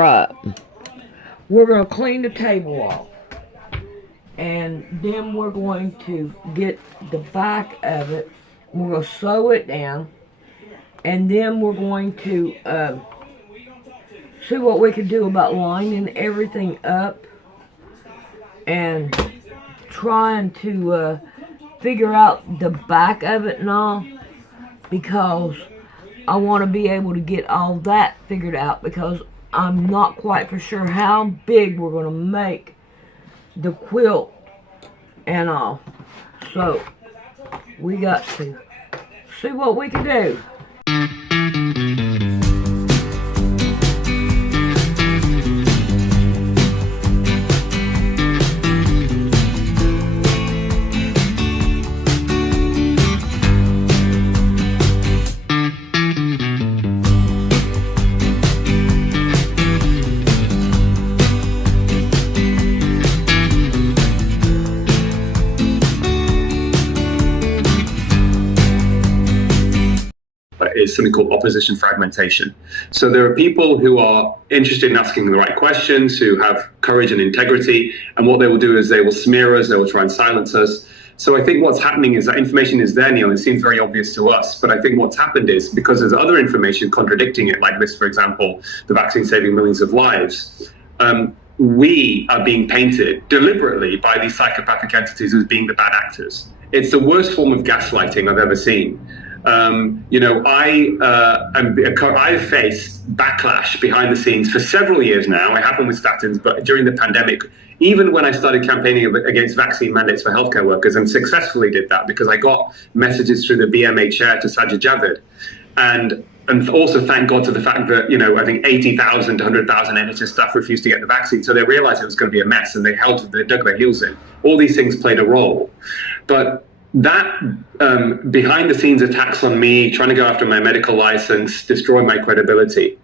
Right. We're going to clean the table off. And then we're going to get the back of it. We're going to sew it down. And then we're going to see what we can do about lining everything up. And trying to figure out the back of it and all. Because I want to be able to get all that figured out. Because I'm not quite for sure how big we're going to make the quilt and all. So we got to see what we can do. Is something called opposition fragmentation. So there are people who are interested in asking the right questions, who have courage and integrity, and what they will do is they will smear us, they will try and silence us. So I think what's happening is that information is there, Neil, it seems very obvious to us, but I think what's happened is, because there's other information contradicting it, like this, for example, the vaccine saving millions of lives, we are being painted deliberately by these psychopathic entities as being the bad actors. It's the worst form of gaslighting I've ever seen. I've faced backlash behind the scenes for several years now. It happened with statins, but during the pandemic, even when I started campaigning against vaccine mandates for healthcare workers, and successfully did that because I got messages through the BMA chair to Sajid Javid. And also thank God to the fact that, I think 80,000 to 100,000 NHS staff refused to get the vaccine. So they realized it was going to be a mess and they dug their heels in. All these things played a role. But that behind the scenes attacks on me, trying to go after my medical license, destroy my credibility,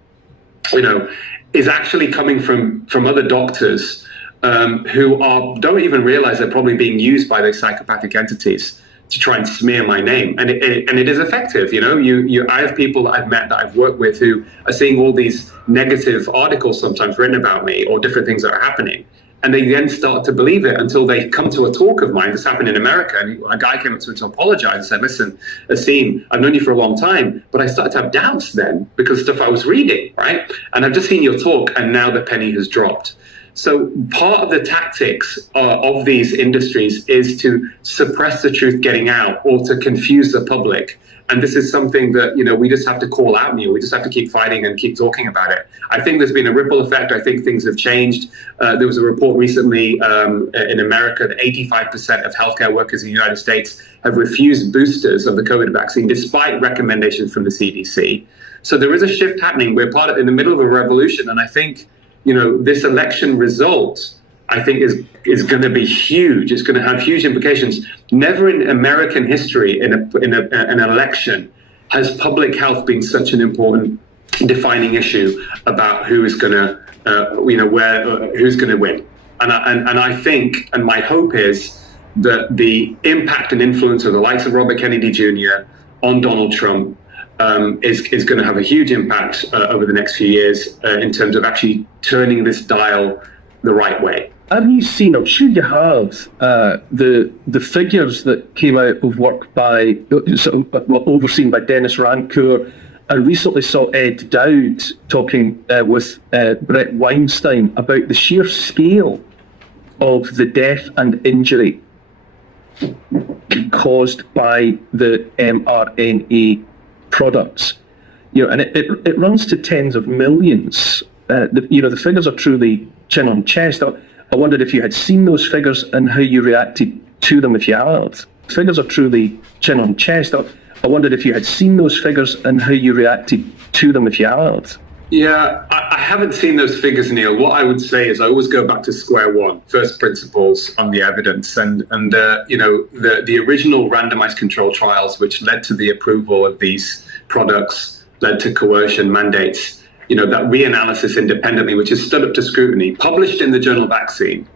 is actually coming from other doctors who don't even realize they're probably being used by those psychopathic entities to try and smear my name. And it is effective. I have people that I've met, that I've worked with, who are seeing all these negative articles sometimes written about me or different things that are happening. And they then start to believe it until they come to a talk of mine. This happened in America, and a guy came up to me to apologize and said, "Listen, Asim, I've known you for a long time, but I started to have doubts then because of stuff I was reading, right? And I've just seen your talk, and now the penny has dropped." So part of the tactics of these industries is to suppress the truth getting out or to confuse the public. And this is something that, we just have to call out, Neil. We just have to keep fighting and keep talking about it. I think there's been a ripple effect. I think things have changed. There was a report recently in America that 85% of healthcare workers in the United States have refused boosters of the COVID vaccine, despite recommendations from the CDC. So there is a shift happening. We're in the middle of a revolution. And I think, this election result, I think is going to be huge. It's going to have huge implications. Never in American history in an election has public health been such an important defining issue about who is going to, who's going to win. And I think, and my hope is that the impact and influence of the likes of Robert Kennedy Jr. on Donald Trump is going to have a huge impact over the next few years in terms of actually turning this dial the right way. Have you seen, or should you have, the figures that came out of work by, overseen by Dennis Rancourt? I recently saw Ed Dowd talking with Brett Weinstein about the sheer scale of the death and injury caused by the mRNA products. And it runs to tens of millions. The figures are truly chin on chest. I wondered if you had seen those figures and how you reacted to them if you had. Figures are truly chin on chest. I wondered if you had seen those figures and how you reacted to them if you had. Yeah, I haven't seen those figures, Neil. What I would say is I always go back to square one, first principles on the evidence. And the original randomized control trials, which led to the approval of these products, led to coercion mandates. That reanalysis independently, which is stood up to scrutiny, published in the journal Vaccine,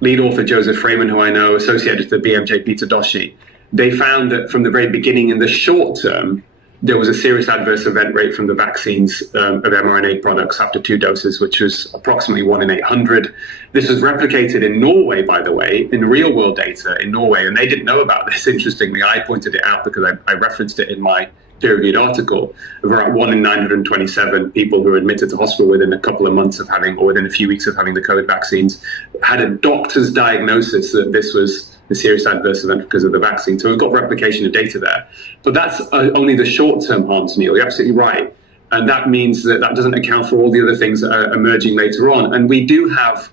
lead author Joseph Freeman, who I know, associated to the BMJ Peter Doshi, they found that from the very beginning, in the short term, there was a serious adverse event rate from the vaccines of mRNA products after 2 doses, which was approximately 1 in 800. This was replicated in Norway, by the way, in real world data in Norway, and they didn't know about this, interestingly. I pointed it out because I referenced it in my peer-reviewed article. Of around 1 in 927 people who were admitted to hospital within a couple of months of having, or within a few weeks of having the COVID vaccines, had a doctor's diagnosis that this was a serious adverse event because of the vaccine. So we've got replication of data there. But that's only the short-term harms, Neil. You're absolutely right. And that means that that doesn't account for all the other things that are emerging later on. And we do have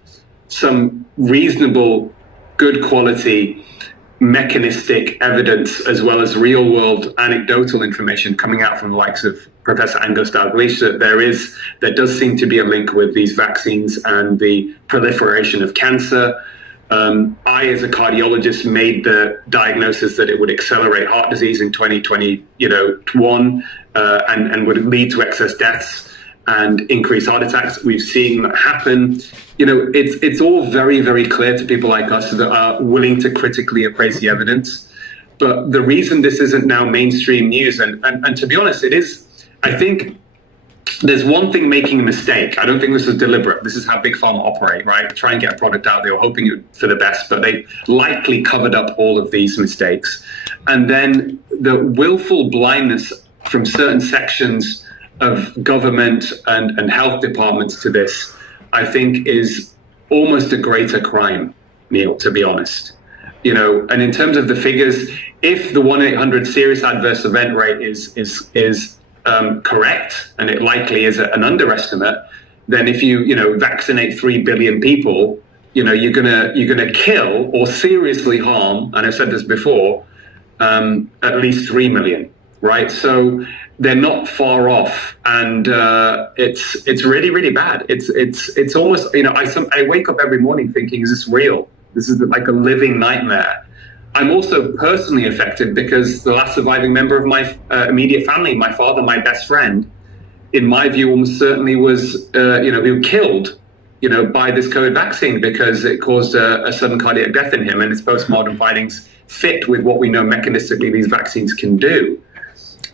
some reasonable, good quality mechanistic evidence, as well as real-world anecdotal information coming out from the likes of Professor Angus Dalgleish, that there does seem to be a link with these vaccines and the proliferation of cancer. I, as a cardiologist, made the diagnosis that it would accelerate heart disease in 2021 and would lead to excess deaths and increase heart attacks. We've seen that happen. It's all very, very clear to people like us that are willing to critically appraise the evidence. But the reason this isn't now mainstream news, and to be honest, it is, I think, there's one thing making a mistake. I don't think this is deliberate. This is how big pharma operate, right? Try and get a product out. They were hoping for the best, but they likely covered up all of these mistakes. And then the willful blindness from certain sections of government and health departments to this, I think, is almost a greater crime, Neil, to be honest. And in terms of the figures, if the 1-800 serious adverse event rate is correct, and it likely is an underestimate, then if you vaccinate 3 billion people, you're gonna kill or seriously harm, and I've said this before, at least 3 million, right? So they're not far off, and it's really, really bad. It's almost, I wake up every morning thinking, is this real? This is like a living nightmare. I'm also personally affected because the last surviving member of my immediate family, my father, my best friend, in my view, almost certainly was, he was killed, by this COVID vaccine because it caused a sudden cardiac death in him, and his post-mortem findings fit with what we know mechanistically these vaccines can do.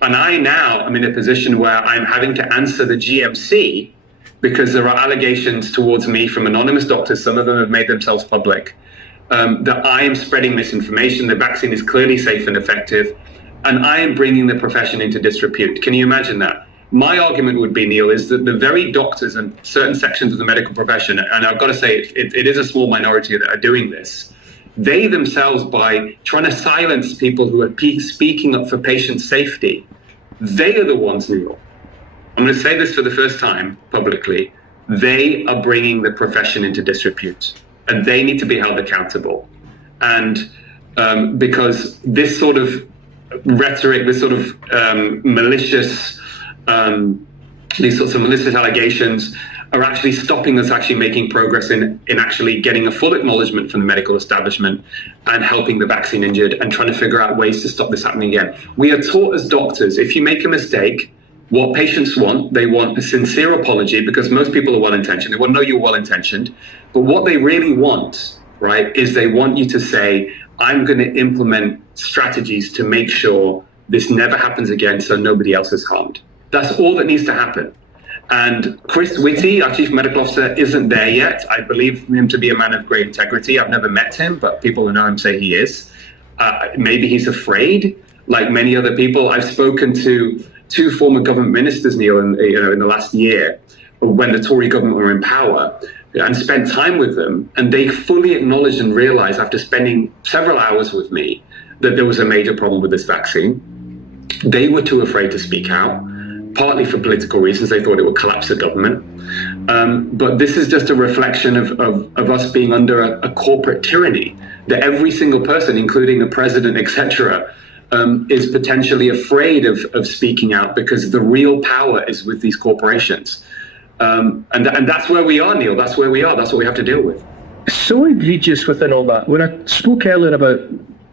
And I now am in a position where I'm having to answer the GMC because there are allegations towards me from anonymous doctors, some of them have made themselves public, that I am spreading misinformation. The vaccine is clearly safe and effective, and I am bringing the profession into disrepute. Can you imagine that? My argument would be, Neil, is that the very doctors and certain sections of the medical profession, and I've got to say it is a small minority that are doing this, they themselves, by trying to silence people who are speaking up for patient safety, they are the ones, Neil, I'm going to say this for the first time publicly, they are bringing the profession into disrepute. And they need to be held accountable. And because this sort of rhetoric, this sort of malicious, these sorts of malicious allegations are actually stopping us actually making progress in actually getting a full acknowledgement from the medical establishment and helping the vaccine injured and trying to figure out ways to stop this happening again. We are taught as doctors, if you make a mistake, what patients want, they want a sincere apology, because most people are well-intentioned. They want to know you're well-intentioned. But what they really want, right, is they want you to say, I'm going to implement strategies to make sure this never happens again so nobody else is harmed. That's all that needs to happen. And Chris Whitty, our chief medical officer, isn't there yet. I believe him to be a man of great integrity. I've never met him, but people who know him say he is. Maybe he's afraid, like many other people. I've spoken to 2 former government ministers, Neil, in the last year, when the Tory government were in power, and spent time with them, and they fully acknowledged and realized after spending several hours with me that there was a major problem with this vaccine. They were too afraid to speak out, partly for political reasons. They thought it would collapse the government. But this is just a reflection of us being under a corporate tyranny, that every single person, including the president, etc., is potentially afraid of speaking out because the real power is with these corporations. And that's where we are, Neil. That's where we are. That's what we have to deal with. So egregious within all that. When I spoke earlier about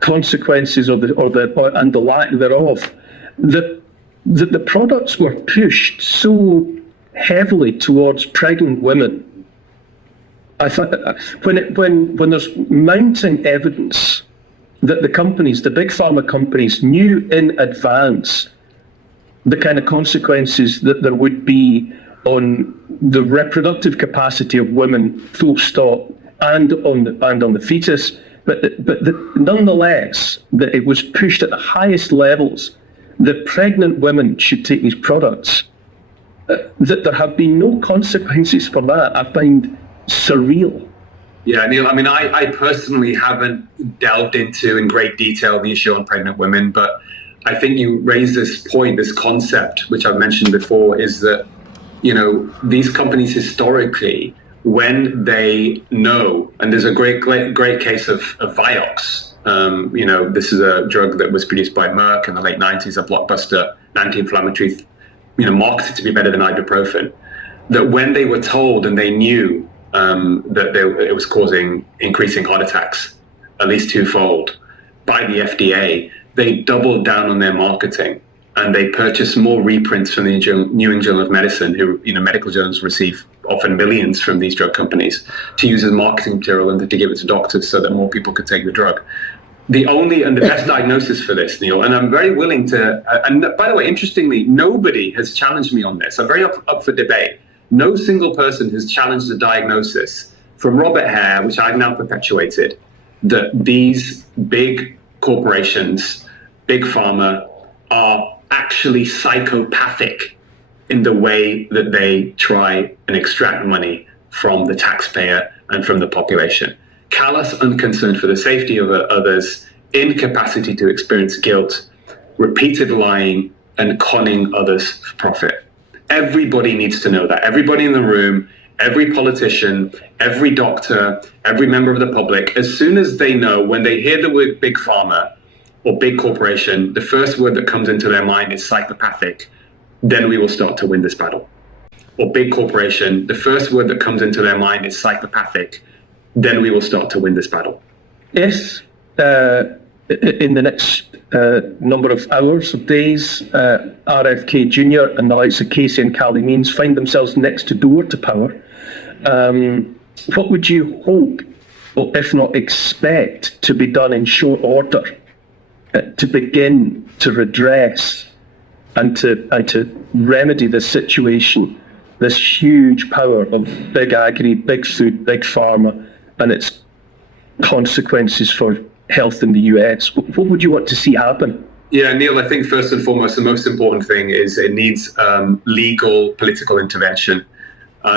consequences and the lack thereof, the products were pushed so heavily towards pregnant women. I thought when there's mounting evidence that the big pharma companies knew in advance the kind of consequences that there would be on the reproductive capacity of women, full stop, and on the fetus, but nonetheless, that it was pushed at the highest levels that pregnant women should take these products. That there have been no consequences for that, I find surreal. Yeah, Neil, I mean, I personally haven't delved into in great detail the issue on pregnant women, but I think you raise this point, this concept, which I've mentioned before, is that, these companies historically, when they know, and there's a great case of Vioxx. This is a drug that was produced by Merck in the late 90s, a blockbuster anti-inflammatory, marketed to be better than ibuprofen. That when they were told and they knew that it was causing increasing heart attacks, at least twofold, by the FDA, they doubled down on their marketing. And they purchased more reprints from the New England Journal of Medicine, who, medical journals receive often millions from these drug companies, to use as marketing material and to give it to doctors so that more people could take the drug. The only and the best diagnosis for this, Neil, and I'm very willing to, and by the way, interestingly, nobody has challenged me on this. I'm very up for debate. No single person has challenged the diagnosis from Robert Hare, which I've now perpetuated, that these big corporations, big pharma, are actually psychopathic in the way that they try and extract money from the taxpayer and from the population. Callous, unconcerned for the safety of others, incapacity to experience guilt, repeated lying, and conning others for profit. Everybody needs to know that. Everybody in the room, every politician, every doctor, every member of the public, as soon as they know, when they hear the word big pharma or big corporation, the first word that comes into their mind is psychopathic, then we will start to win this battle. Or big corporation, the first word that comes into their mind is psychopathic, then we will start to win this battle. If in the next number of hours or days, RFK Jr. and the likes of Casey and Callie Means find themselves next door to power, what would you hope, or if not expect, to be done in short order to begin to redress and to remedy this situation, this huge power of big agri, big food, big pharma, and its consequences for health in the US? What would you want to see happen? Yeah, Neil, I think first and foremost, the most important thing is it needs legal political intervention.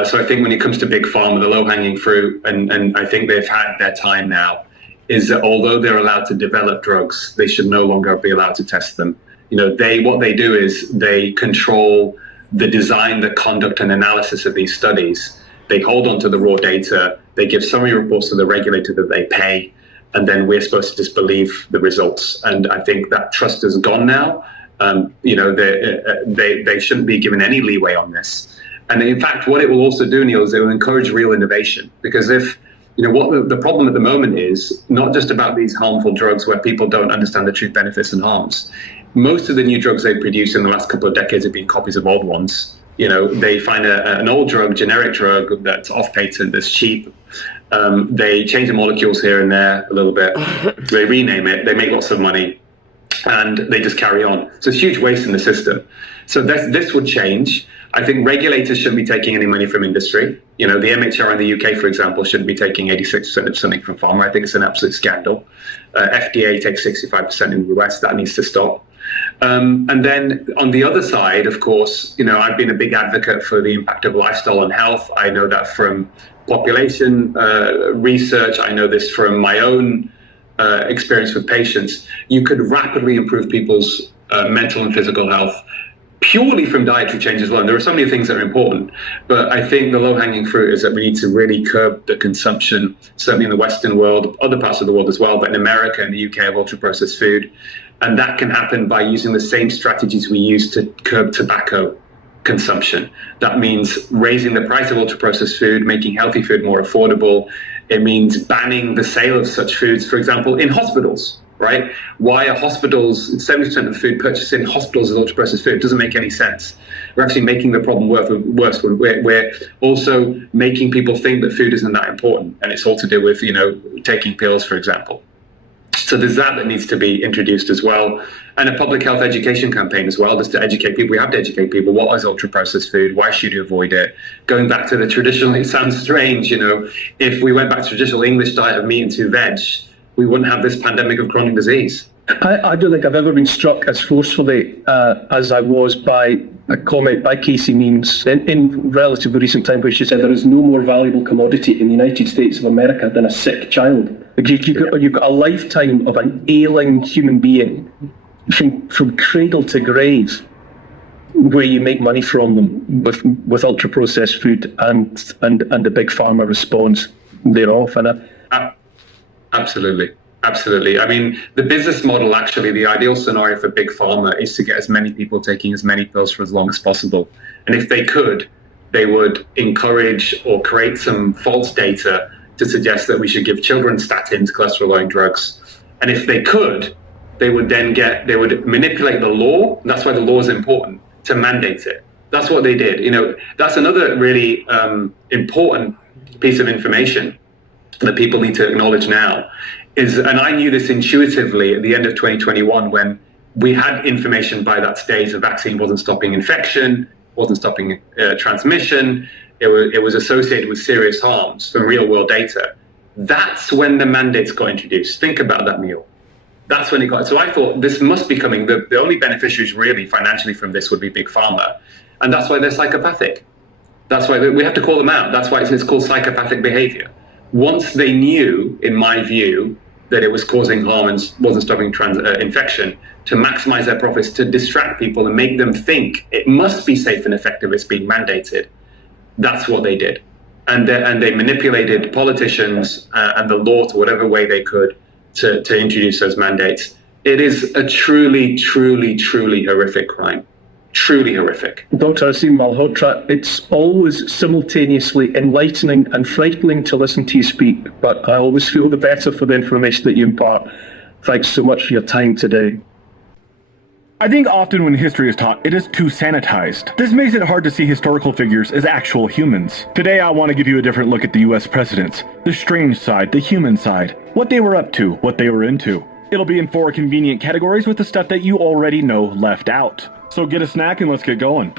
So I think when it comes to big pharma, the low-hanging fruit, and I think they've had their time now, is that although they're allowed to develop drugs, they should no longer be allowed to test them. What they do is they control the design, the conduct, and analysis of these studies. They hold on to the raw data. They give summary reports to the regulator that they pay, and then we're supposed to just believe the results. And I think that trust is gone now. They shouldn't be given any leeway on this. And in fact, what it will also do, Neil, is it will encourage real innovation. Because if what the problem at the moment is not just about these harmful drugs where people don't understand the true benefits and harms. Most of the new drugs they produce in the last couple of decades have been copies of old ones. They find an old drug, generic drug that's off patent, that's cheap. They change the molecules here and there a little bit. They rename it. They make lots of money, and they just carry on. So it's huge waste in the system. So this would change. I think regulators shouldn't be taking any money from industry. The MHRA in the UK, for example, shouldn't be taking 86% of something from pharma. I think it's an absolute scandal. FDA takes 65% in the US. That needs to stop. And then on the other side, of course, I've been a big advocate for the impact of lifestyle on health. I know that from population research. I know this from my own experience with patients. You could rapidly improve people's mental and physical health purely from dietary change as well. And there are so many things that are important, but I think the low-hanging fruit is that we need to really curb the consumption, certainly in the Western world, other parts of the world as well, but in America and the UK, of ultra-processed food. And that can happen by using the same strategies we use to curb tobacco consumption. That means raising the price of ultra-processed food, making healthy food more affordable. It means banning the sale of such foods, for example, in hospitals, right? Why are hospitals, 70% of food purchased in hospitals is ultra-processed food? It doesn't make any sense. We're actually making the problem worse. We're also making people think that food isn't that important. And it's all to do with, taking pills, for example. So there's that needs to be introduced as well. And a public health education campaign as well, just to educate people. We have to educate people. What is ultra-processed food? Why should you avoid it? Going back to the traditional, it sounds strange, if we went back to traditional English diet of meat and 2 veg, we wouldn't have this pandemic of chronic disease. I don't think I've ever been struck as forcefully as I was by a comment by Casey Means in relatively recent time, where she said there is no more valuable commodity in the United States of America than a sick child. You've got a lifetime of an ailing human being from cradle to grave, where you make money from them with ultra processed food and the big pharma response thereof. Absolutely. Absolutely. I mean, the business model, actually, the ideal scenario for big pharma is to get as many people taking as many pills for as long as possible. And if they could, they would encourage or create some false data to suggest that we should give children statins, cholesterol-lowering drugs. And if they could, they would manipulate the law. That's why the law is important, to mandate it. That's what they did. That's another really important piece of information that people need to acknowledge now. And I knew this intuitively at the end of 2021, when we had information by that stage the vaccine wasn't stopping infection, wasn't stopping transmission, it was associated with serious harms from real world data. That's when the mandates got introduced. Think about that, Neil. That's when it got. So I thought this must be coming. The only beneficiaries really financially from this would be big pharma. And that's why they're psychopathic. That's why we have to call them out. That's why it's called psychopathic behavior. Once they knew, in my view, that it was causing harm and wasn't stopping infection, to maximize their profits, to distract people and make them think it must be safe and effective, it's being mandated. That's what they did. And they manipulated politicians and the law to whatever way they could to introduce those mandates. It is a truly, truly, truly horrific crime. Truly horrific. Dr. Aseem Malhotra, it's always simultaneously enlightening and frightening to listen to you speak, but I always feel the better for the information that you impart. Thanks so much for your time today. I think often when history is taught, it is too sanitized. This makes it hard to see historical figures as actual humans. Today I want to give you a different look at the US presidents, the strange side, the human side, what they were up to, what they were into. It'll be in 4 convenient categories with the stuff that you already know left out. So get a snack and let's get going.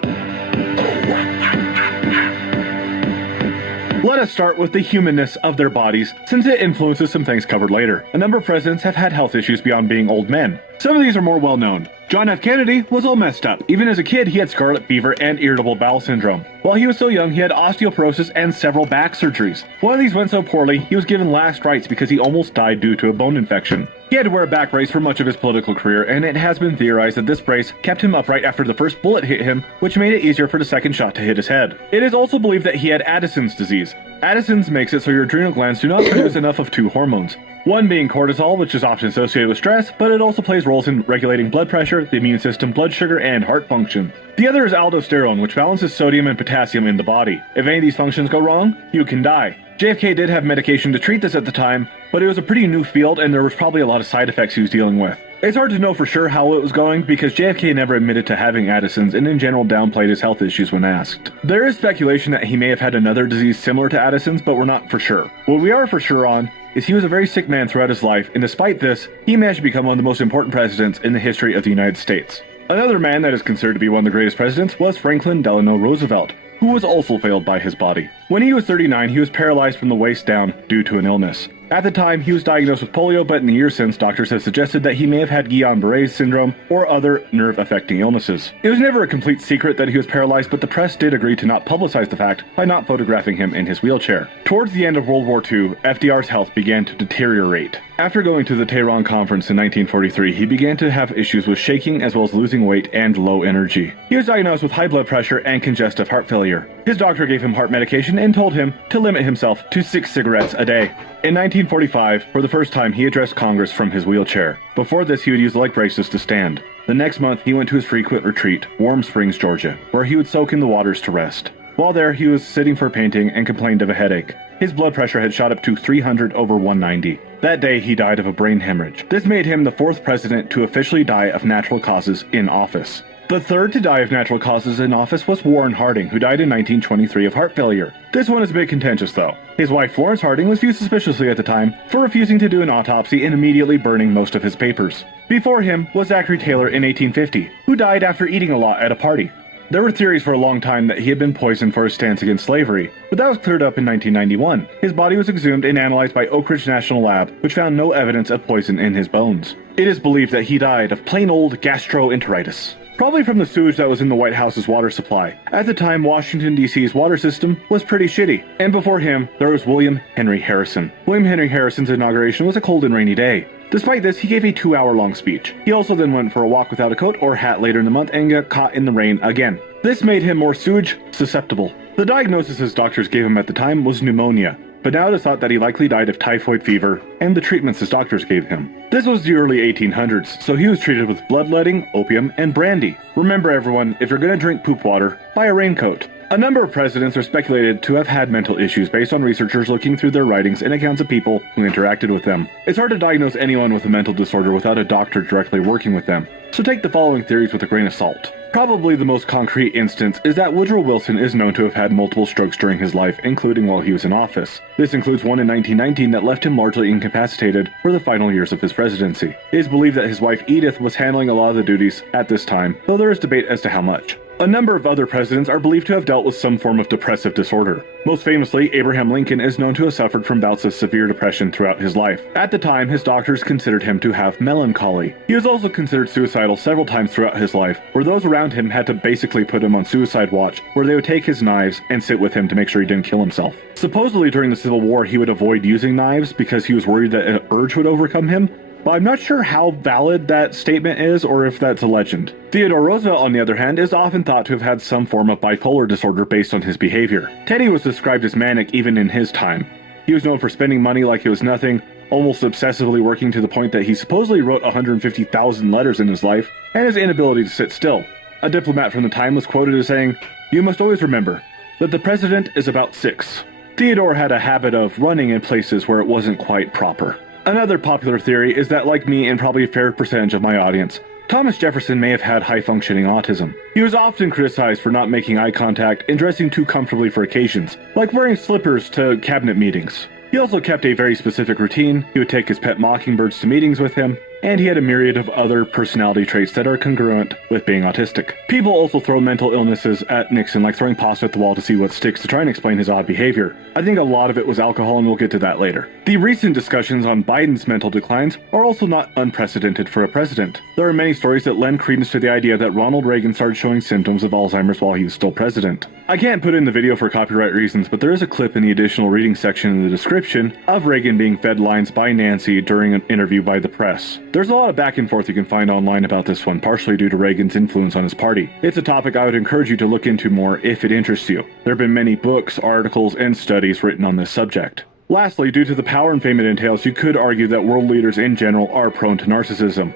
Let us start with the humanness of their bodies, since it influences some things covered later. A number of presidents have had health issues beyond being old men. Some of these are more well known. John F. Kennedy was all messed up. Even as a kid, he had scarlet fever and irritable bowel syndrome. While he was still young, he had osteoporosis and several back surgeries. One of these went so poorly, he was given last rites because he almost died due to a bone infection. He had to wear a back brace for much of his political career, and it has been theorized that this brace kept him upright after the first bullet hit him, which made it easier for the second shot to hit his head. It is also believed that he had Addison's disease. Addison's makes it so your adrenal glands do not produce enough of 2 hormones. One being cortisol, which is often associated with stress, but it also plays roles in regulating blood pressure, the immune system, blood sugar, and heart function. The other is aldosterone, which balances sodium and potassium in the body. If any of these functions go wrong, you can die. JFK did have medication to treat this at the time, but it was a pretty new field and there was probably a lot of side effects he was dealing with. It's hard to know for sure how it was going because JFK never admitted to having Addison's and in general downplayed his health issues when asked. There is speculation that he may have had another disease similar to Addison's, but we're not for sure. What we are for sure on is he was a very sick man throughout his life, and despite this, he managed to become one of the most important presidents in the history of the United States. Another man that is considered to be one of the greatest presidents was Franklin Delano Roosevelt, who was also failed by his body. When he was 39, he was paralyzed from the waist down due to an illness. At the time, he was diagnosed with polio, but in the years since, doctors have suggested that he may have had Guillain-Barré syndrome or other nerve-affecting illnesses. It was never a complete secret that he was paralyzed, but the press did agree to not publicize the fact by not photographing him in his wheelchair. Towards the end of World War II, FDR's health began to deteriorate. After going to the Tehran Conference in 1943, he began to have issues with shaking as well as losing weight and low energy. He was diagnosed with high blood pressure and congestive heart failure. His doctor gave him heart medication and told him to limit himself to 6 cigarettes a day. In 1945, for the first time, he addressed Congress from his wheelchair. Before this, he would use leg braces to stand. The next month, he went to his frequent retreat, Warm Springs, Georgia, where he would soak in the waters to rest. While there, he was sitting for painting and complained of a headache. His blood pressure had shot up to 300/190. That day, he died of a brain hemorrhage. This made him the 4th president to officially die of natural causes in office. The third to die of natural causes in office was Warren Harding, who died in 1923 of heart failure. This one is a bit contentious though. His wife Florence Harding was viewed suspiciously at the time for refusing to do an autopsy and immediately burning most of his papers. Before him was Zachary Taylor in 1850, who died after eating a lot at a party. There were theories for a long time that he had been poisoned for his stance against slavery, but that was cleared up in 1991. His body was exhumed and analyzed by Oak Ridge National Lab, which found no evidence of poison in his bones. It is believed that he died of plain old gastroenteritis, probably from the sewage that was in the White House's water supply. At the time, Washington, D.C.'s water system was pretty shitty, and before him, there was William Henry Harrison. William Henry Harrison's inauguration was a cold and rainy day. Despite this, he gave a 2-hour-long speech. He also then went for a walk without a coat or hat later in the month and got caught in the rain again. This made him more sewage susceptible. The diagnosis his doctors gave him at the time was pneumonia, but now it is thought that he likely died of typhoid fever and the treatments his doctors gave him. This was the early 1800s, so he was treated with bloodletting, opium, and brandy. Remember everyone, if you're gonna drink poop water, buy a raincoat. A number of presidents are speculated to have had mental issues based on researchers looking through their writings and accounts of people who interacted with them. It's hard to diagnose anyone with a mental disorder without a doctor directly working with them, so take the following theories with a grain of salt. Probably the most concrete instance is that Woodrow Wilson is known to have had multiple strokes during his life, including while he was in office. This includes one in 1919 that left him largely incapacitated for the final years of his presidency. It is believed that his wife Edith was handling a lot of the duties at this time, though there is debate as to how much. A number of other presidents are believed to have dealt with some form of depressive disorder. Most famously, Abraham Lincoln is known to have suffered from bouts of severe depression throughout his life. At the time, his doctors considered him to have melancholy. He was also considered suicidal several times throughout his life, where those around him had to basically put him on suicide watch, where they would take his knives and sit with him to make sure he didn't kill himself. Supposedly during the Civil War, he would avoid using knives because he was worried that an urge would overcome him, but I'm not sure how valid that statement is or if that's a legend. Theodore Roosevelt, on the other hand, is often thought to have had some form of bipolar disorder based on his behavior. Teddy was described as manic even in his time. He was known for spending money like it was nothing, almost obsessively working to the point that he supposedly wrote 150,000 letters in his life, and his inability to sit still. A diplomat from the time was quoted as saying, "You must always remember that the president is about 6. Theodore had a habit of running in places where it wasn't quite proper. Another popular theory is that, like me and probably a fair percentage of my audience, Thomas Jefferson may have had high-functioning autism. He was often criticized for not making eye contact and dressing too comfortably for occasions, like wearing slippers to cabinet meetings. He also kept a very specific routine. He would take his pet mockingbirds to meetings with him, and he had a myriad of other personality traits that are congruent with being autistic. People also throw mental illnesses at Nixon, like throwing pasta at the wall to see what sticks to try and explain his odd behavior. I think a lot of it was alcohol, and we'll get to that later. The recent discussions on Biden's mental declines are also not unprecedented for a president. There are many stories that lend credence to the idea that Ronald Reagan started showing symptoms of Alzheimer's while he was still president. I can't put in the video for copyright reasons, but there is a clip in the additional reading section in the description of Reagan being fed lines by Nancy during an interview by the press. There's a lot of back and forth you can find online about this one, partially due to Reagan's influence on his party. It's a topic I would encourage you to look into more if it interests you. There have been many books, articles, and studies written on this subject. Lastly, due to the power and fame it entails, you could argue that world leaders in general are prone to narcissism.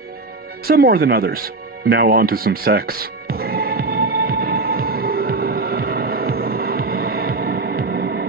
Some more than others. Now on to some sex.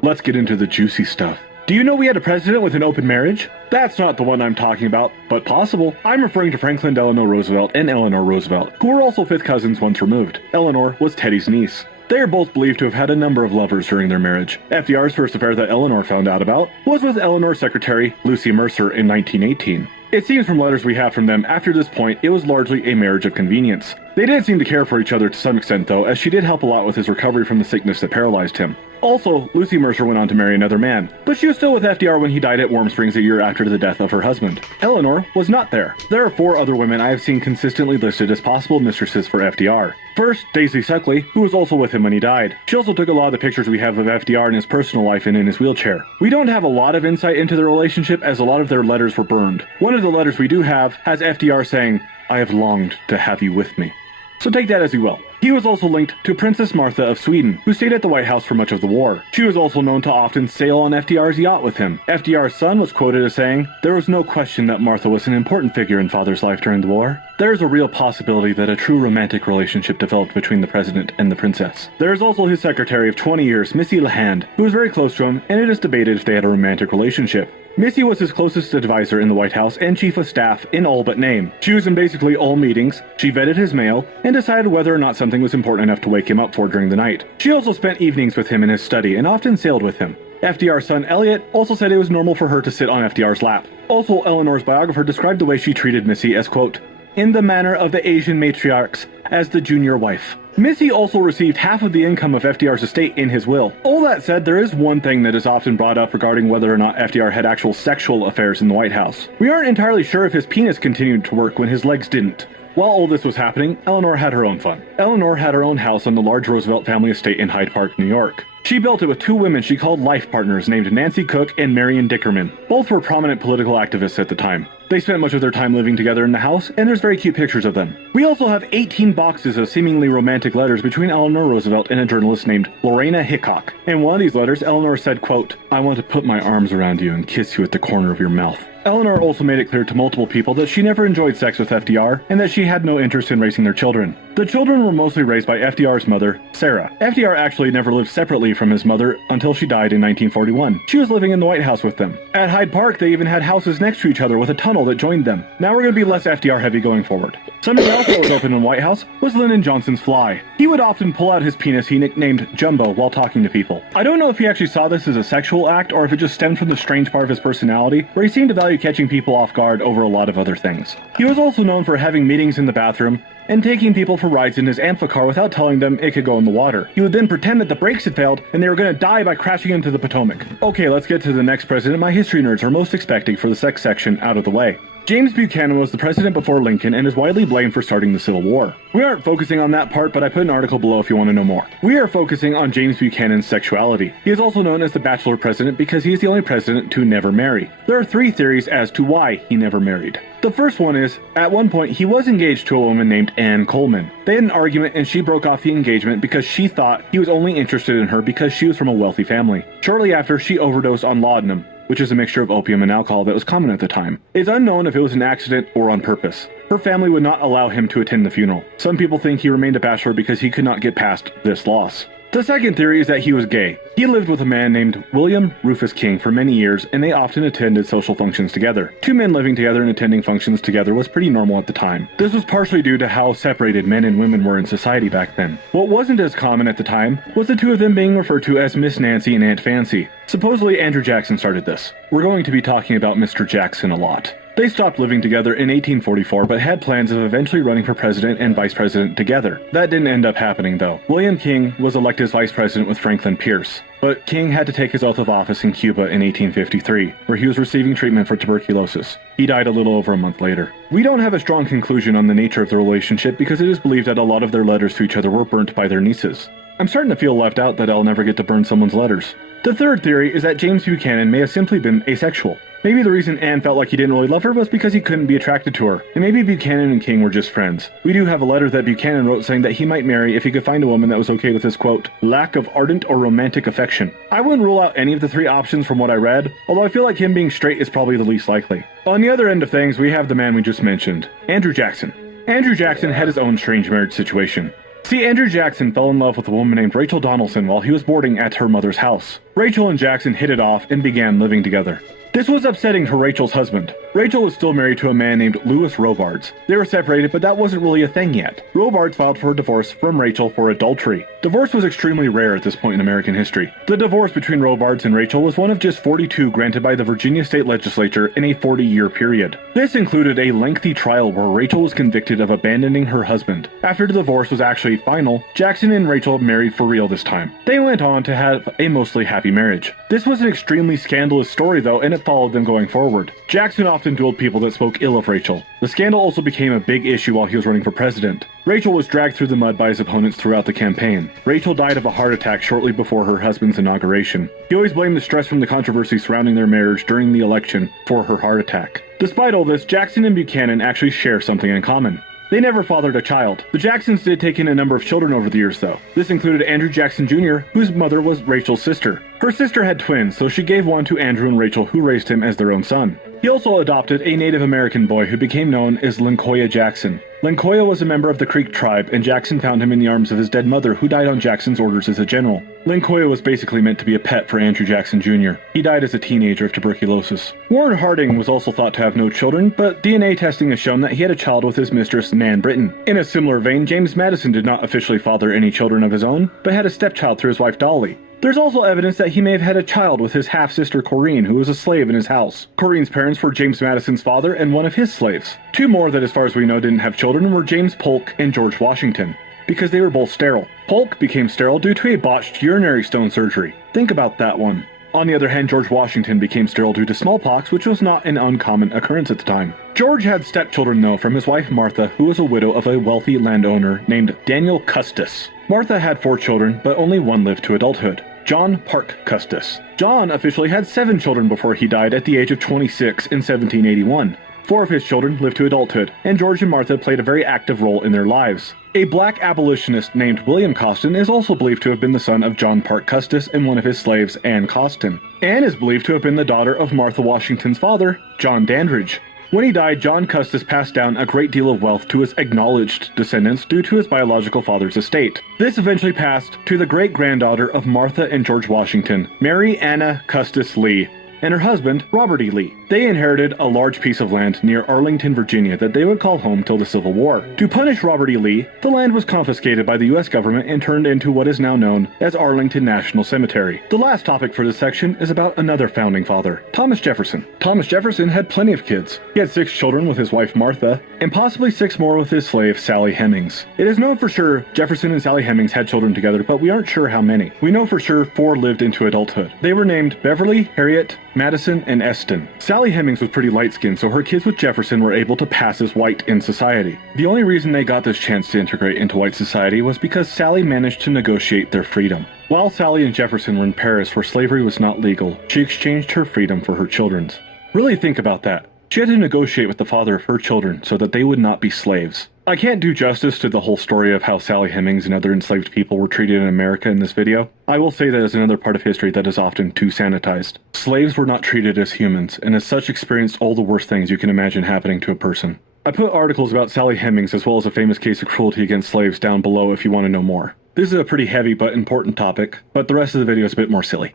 Let's get into the juicy stuff. Do you know we had a president with an open marriage? That's not the one I'm talking about, but possible. I'm referring to Franklin Delano Roosevelt and Eleanor Roosevelt, who were also fifth cousins once removed. Eleanor was Teddy's niece. They are both believed to have had a number of lovers during their marriage. FDR's first affair that Eleanor found out about was with Eleanor's secretary, Lucy Mercer, in 1918. It seems from letters we have from them after this point, it was largely a marriage of convenience. They did seem to care for each other to some extent though, as she did help a lot with his recovery from the sickness that paralyzed him. Also, Lucy Mercer went on to marry another man, but she was still with FDR when he died at Warm Springs a year after the death of her husband. Eleanor was not there. There are 4 other women I have seen consistently listed as possible mistresses for FDR. First, Daisy Suckley, who was also with him when he died. She also took a lot of the pictures we have of FDR in his personal life and in his wheelchair. We don't have a lot of insight into their relationship as a lot of their letters were burned. One of the letters we do have has FDR saying, "I have longed to have you with me." So take that as you will. He was also linked to Princess Martha of Sweden, who stayed at the White House for much of the war. She was also known to often sail on FDR's yacht with him. FDR's son was quoted as saying, "There was no question that Martha was an important figure in Father's life during the war. There is a real possibility that a true romantic relationship developed between the president and the princess." There is also his secretary of 20 years, Missy LeHand, who was very close to him, and it is debated if they had a romantic relationship. Missy was his closest advisor in the White House and chief of staff in all but name. She was in basically all meetings, she vetted his mail, and decided whether or not something was important enough to wake him up for during the night. She also spent evenings with him in his study and often sailed with him. FDR's son Elliot also said it was normal for her to sit on FDR's lap. Also, Eleanor's biographer described the way she treated Missy as, quote, in the manner of the Asian matriarchs, as the junior wife. Missy also received half of the income of FDR's estate in his will. All that said, there is one thing that is often brought up regarding whether or not FDR had actual sexual affairs in the White House. We aren't entirely sure if his penis continued to work when his legs didn't. While all this was happening, Eleanor had her own fun. Eleanor had her own house on the large Roosevelt family estate in Hyde Park, New York. She built it with two women she called life partners named Nancy Cook and Marion Dickerman. Both were prominent political activists at the time. They spent much of their time living together in the house, and there's very cute pictures of them. We also have 18 boxes of seemingly romantic letters between Eleanor Roosevelt and a journalist named Lorena Hickok. In one of these letters, Eleanor said, quote, I want to put my arms around you and kiss you at the corner of your mouth. Eleanor also made it clear to multiple people that she never enjoyed sex with FDR and that she had no interest in raising their children. The children were mostly raised by FDR's mother, Sarah. FDR actually never lived separately from his mother until she died in 1941. She was living in the White House with them. At Hyde Park, they even had houses next to each other with a tunnel that joined them. Now we're going to be less FDR heavy going forward. Something else that was open in the White House was Lyndon Johnson's fly. He would often pull out his penis he nicknamed Jumbo while talking to people. I don't know if he actually saw this as a sexual act or if it just stemmed from the strange part of his personality, where he seemed to value catching people off guard over a lot of other things. He was also known for having meetings in the bathroom and taking people for rides in his amphicar without telling them it could go in the water. He would then pretend that the brakes had failed and they were going to die by crashing into the Potomac. Okay, let's get to the next president my history nerds are most expecting for the sex section out of the way. James Buchanan was the president before Lincoln and is widely blamed for starting the Civil War. We aren't focusing on that part, but I put an article below if you want to know more. We are focusing on James Buchanan's sexuality. He is also known as the Bachelor President because he is the only president to never marry. There are three theories as to why he never married. The first one is, at one point he was engaged to a woman named Anne Coleman. They had an argument and she broke off the engagement because she thought he was only interested in her because she was from a wealthy family. Shortly after, she overdosed on laudanum, which is a mixture of opium and alcohol that was common at the time. It's unknown if it was an accident or on purpose. Her family would not allow him to attend the funeral. Some people think he remained a bachelor because he could not get past this loss. The second theory is that he was gay. He lived with a man named William Rufus King for many years, and they often attended social functions together. Two men living together and attending functions together was pretty normal at the time. This was partially due to how separated men and women were in society back then. What wasn't as common at the time was the two of them being referred to as Miss Nancy and Aunt Fancy. Supposedly Andrew Jackson started this. We're going to be talking about Mr. Jackson a lot. They stopped living together in 1844, but had plans of eventually running for president and vice president together. That didn't end up happening, though. William King was elected as vice president with Franklin Pierce, but King had to take his oath of office in Cuba in 1853, where he was receiving treatment for tuberculosis. He died a little over a month later. We don't have a strong conclusion on the nature of the relationship because it is believed that a lot of their letters to each other were burnt by their nieces. I'm starting to feel left out that I'll never get to burn someone's letters. The third theory is that James Buchanan may have simply been asexual. Maybe the reason Anne felt like he didn't really love her was because he couldn't be attracted to her, and maybe Buchanan and King were just friends. We do have a letter that Buchanan wrote saying that he might marry if he could find a woman that was okay with his, quote, lack of ardent or romantic affection. I wouldn't rule out any of the three options from what I read, although I feel like him being straight is probably the least likely. On the other end of things, we have the man we just mentioned, Andrew Jackson. Andrew Jackson had his own strange marriage situation. See, Andrew Jackson fell in love with a woman named Rachel Donaldson while he was boarding at her mother's house. Rachel and Jackson hit it off and began living together. This was upsetting to Rachel's husband. Rachel was still married to a man named Louis Robards. They were separated, but that wasn't really a thing yet. Robards filed for a divorce from Rachel for adultery. Divorce was extremely rare at this point in American history. The divorce between Robards and Rachel was one of just 42 granted by the Virginia State Legislature in a 40-year period. This included a lengthy trial where Rachel was convicted of abandoning her husband. After the divorce was actually final, Jackson and Rachel married for real this time. They went on to have a mostly happy marriage. This was an extremely scandalous story though, and it followed them going forward. Jackson often dueled people that spoke ill of Rachel. The scandal also became a big issue while he was running for president. Rachel was dragged through the mud by his opponents throughout the campaign. Rachel died of a heart attack shortly before her husband's inauguration. He always blamed the stress from the controversy surrounding their marriage during the election for her heart attack. Despite all this, Jackson and Buchanan actually share something in common. They never fathered a child. The Jacksons did take in a number of children over the years though. This included Andrew Jackson Jr., whose mother was Rachel's sister. Her sister had twins, so she gave one to Andrew and Rachel, who raised him as their own son. He also adopted a Native American boy who became known as Lincoln Jackson. Lincoya was a member of the Creek tribe, and Jackson found him in the arms of his dead mother, who died on Jackson's orders as a general. Lincoya was basically meant to be a pet for Andrew Jackson Jr. He died as a teenager of tuberculosis. Warren Harding was also thought to have no children, but DNA testing has shown that he had a child with his mistress, Nan Britton. In a similar vein, James Madison did not officially father any children of his own, but had a stepchild through his wife Dolly. There's also evidence that he may have had a child with his half-sister Corrine, who was a slave in his house. Corrine's parents were James Madison's father and one of his slaves. Two more that, as far as we know, didn't have children were James Polk and George Washington, because they were both sterile. Polk became sterile due to a botched urinary stone surgery. Think about that one. On the other hand, George Washington became sterile due to smallpox, which was not an uncommon occurrence at the time. George had stepchildren, though, from his wife Martha, who was a widow of a wealthy landowner named Daniel Custis. Martha had 4 children, but only one lived to adulthood. John Parke Custis. John officially had 7 children before he died at the age of 26 in 1781. 4 of his children lived to adulthood, and George and Martha played a very active role in their lives. A black abolitionist named William Costin is also believed to have been the son of John Parke Custis and one of his slaves, Anne Costin. Anne is believed to have been the daughter of Martha Washington's father, John Dandridge. When he died, John Custis passed down a great deal of wealth to his acknowledged descendants due to his biological father's estate. This eventually passed to the great-granddaughter of Martha and George Washington, Mary Anna Custis Lee, and her husband, Robert E. Lee. They inherited a large piece of land near Arlington, Virginia that they would call home till the Civil War. To punish Robert E. Lee, the land was confiscated by the U.S. government and turned into what is now known as Arlington National Cemetery. The last topic for this section is about another founding father, Thomas Jefferson. Thomas Jefferson had plenty of kids. He had 6 children with his wife Martha, and possibly 6 more with his slave Sally Hemings. It is known for sure Jefferson and Sally Hemings had children together, but we aren't sure how many. We know for sure 4 lived into adulthood. They were named Beverly, Harriet, Madison, and Eston. Sally Hemings was pretty light-skinned, so her kids with Jefferson were able to pass as white in society. The only reason they got this chance to integrate into white society was because Sally managed to negotiate their freedom. While Sally and Jefferson were in Paris, where slavery was not legal, she exchanged her freedom for her children's. Really think about that. She had to negotiate with the father of her children so that they would not be slaves. I can't do justice to the whole story of how Sally Hemings and other enslaved people were treated in America in this video. I will say that is another part of history that is often too sanitized. Slaves were not treated as humans, and as such experienced all the worst things you can imagine happening to a person. I put articles about Sally Hemings as well as a famous case of cruelty against slaves down below if you want to know more. This is a pretty heavy but important topic, but the rest of the video is a bit more silly.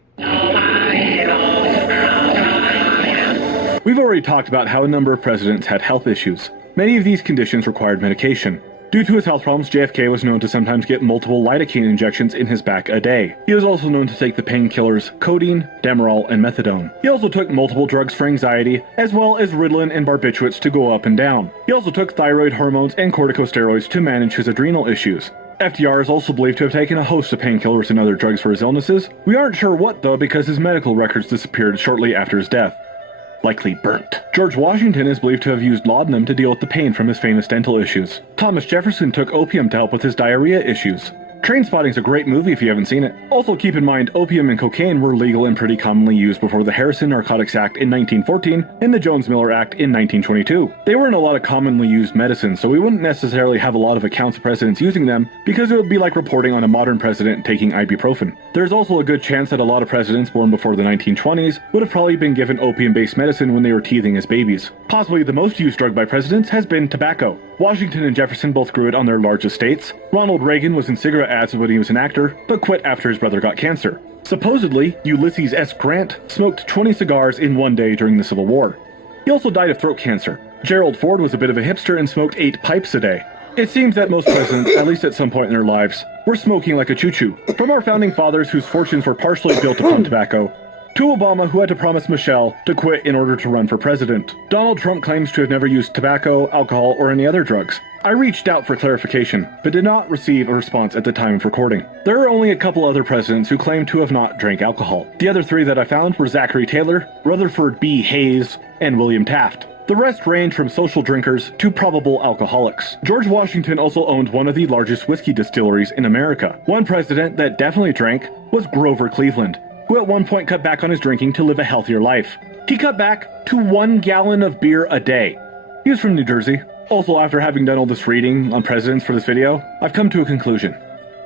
We've already talked about how a number of presidents had health issues. Many of these conditions required medication. Due to his health problems, JFK was known to sometimes get multiple lidocaine injections in his back a day. He was also known to take the painkillers codeine, Demerol, and methadone. He also took multiple drugs for anxiety, as well as Ritalin and barbiturates to go up and down. He also took thyroid hormones and corticosteroids to manage his adrenal issues. FDR is also believed to have taken a host of painkillers and other drugs for his illnesses. We aren't sure what though, because his medical records disappeared shortly after his death. Likely burnt. George Washington is believed to have used laudanum to deal with the pain from his famous dental issues. Thomas Jefferson took opium to help with his diarrhea issues. Trainspotting's a great movie if you haven't seen it. Also keep in mind, opium and cocaine were legal and pretty commonly used before the Harrison Narcotics Act in 1914 and the Jones-Miller Act in 1922. They weren't a lot of commonly used medicines, so we wouldn't necessarily have a lot of accounts of presidents using them because it would be like reporting on a modern president taking ibuprofen. There's also a good chance that a lot of presidents born before the 1920s would have probably been given opium-based medicine when they were teething as babies. Possibly the most used drug by presidents has been tobacco. Washington and Jefferson both grew it on their large estates. Ronald Reagan was in cigarette ads when he was an actor, but quit after his brother got cancer. Supposedly, Ulysses S. Grant smoked 20 cigars in one day during the Civil War. He also died of throat cancer. Gerald Ford was a bit of a hipster and smoked 8 pipes a day. It seems that most presidents, at least at some point in their lives, were smoking like a choo-choo. From our founding fathers whose fortunes were partially built upon tobacco, to Obama, who had to promise Michelle to quit in order to run for president. Donald Trump claims to have never used tobacco, alcohol, or any other drugs. I reached out for clarification, but did not receive a response at the time of recording. There are only a couple other presidents who claim to have not drank alcohol. The other 3 that I found were Zachary Taylor, Rutherford B. Hayes, and William Taft. The rest range from social drinkers to probable alcoholics. George Washington also owned one of the largest whiskey distilleries in America. One president that definitely drank was Grover Cleveland, who at one point cut back on his drinking to live a healthier life. He cut back to 1 gallon of beer a day. He was from New Jersey. Also, after having done all this reading on presidents for this video, I've come to a conclusion.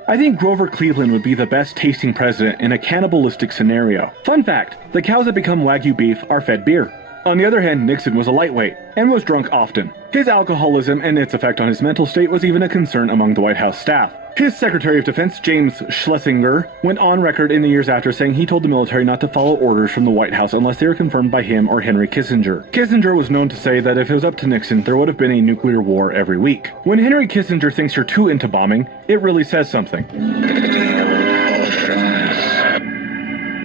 I think Grover Cleveland would be the best tasting president in a cannibalistic scenario. Fun fact, the cows that become Wagyu beef are fed beer. On the other hand, Nixon was a lightweight and was drunk often. His alcoholism and its effect on his mental state was even a concern among the White House staff. His Secretary of Defense, James Schlesinger, went on record in the years after saying he told the military not to follow orders from the White House unless they were confirmed by him or Henry Kissinger. Kissinger was known to say that if it was up to Nixon, there would have been a nuclear war every week. When Henry Kissinger thinks you're too into bombing, it really says something.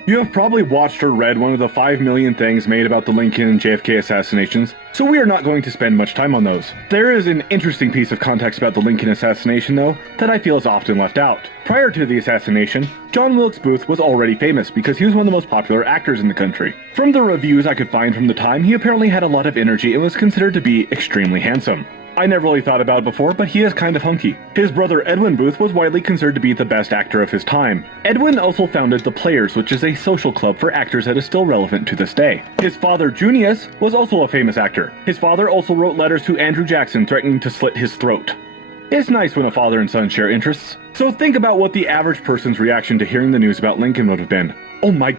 You have probably watched or read one of the 5 million things made about the Lincoln and JFK assassinations, so we are not going to spend much time on those. There is an interesting piece of context about the Lincoln assassination, though, that I feel is often left out. Prior to the assassination, John Wilkes Booth was already famous because he was one of the most popular actors in the country. From the reviews I could find from the time, he apparently had a lot of energy and was considered to be extremely handsome. I never really thought about it before, but he is kind of hunky. His brother Edwin Booth was widely considered to be the best actor of his time. Edwin also founded The Players, which is a social club for actors that is still relevant to this day. His father, Junius, was also a famous actor. His father also wrote letters to Andrew Jackson threatening to slit his throat. It's nice when a father and son share interests. So think about what the average person's reaction to hearing the news about Lincoln would have been. Oh my